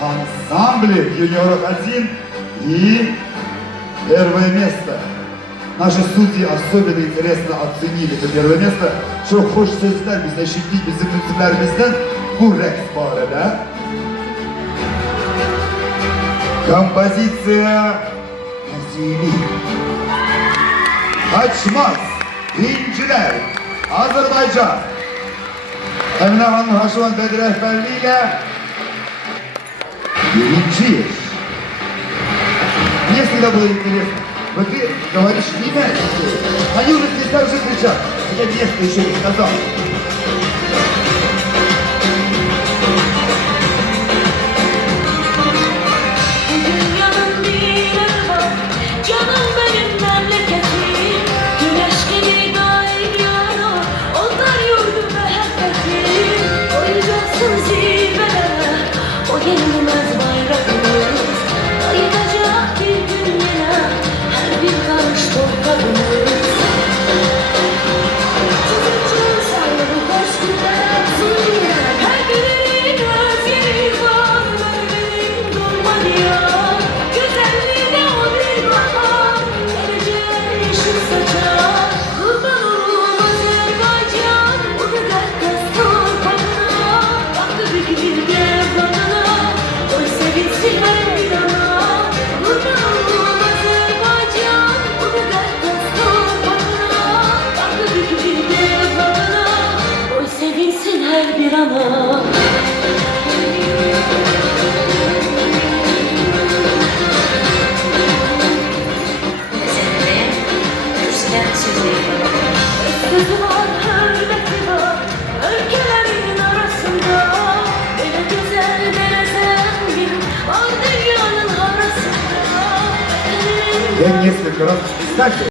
ансамбле юниоров-1 и первое место. Наши судьи особенно интересно оценили это первое место. Çok hoş sözler bize eşitlik bizim müziklerimizden bu reks barədə. Kompozisiya Nazimi. Kaçmaz. İnciler. Azerbaycan. Emine Hanım Haşivan Bedi rehberliğiyle birinci. Если это было интересно, вот ты говоришь не иначе. Они уже здесь так же кричат. Я место еще не сказал. Bir ana sözü var, hürmeti var ülkelerin arasında. Böyle güzel, böyle zengin var dünyanın arasında. Я несколько раз, кстати,